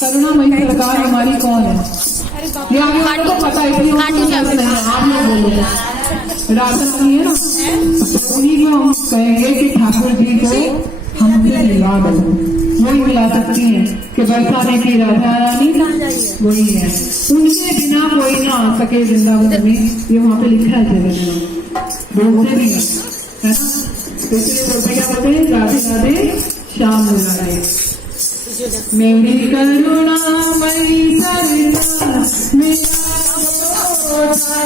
करुणामयी सरकार हमारी कौन है? ये आप लोगों को पता है, आप लोग बोलो। राशन नहीं है ना, उन्हीं को हम कहेंगे कि ठाकुर जी को हमसे मिला दो। वही मिला सकती हैं कि बरसाने की राधा रानी वही है। उनके बिना कोई ना आ सके वृंदावन में, ये वहाँ पे लिखा है जगह बोलते भी है ना। तो इसलिए बोलते क्या बोलते हैं, राधे राधे श्याम राधे। मेरी करुणामयी सरकार मेरा ठाकुर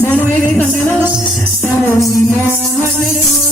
दोनों एक ही संग है ना।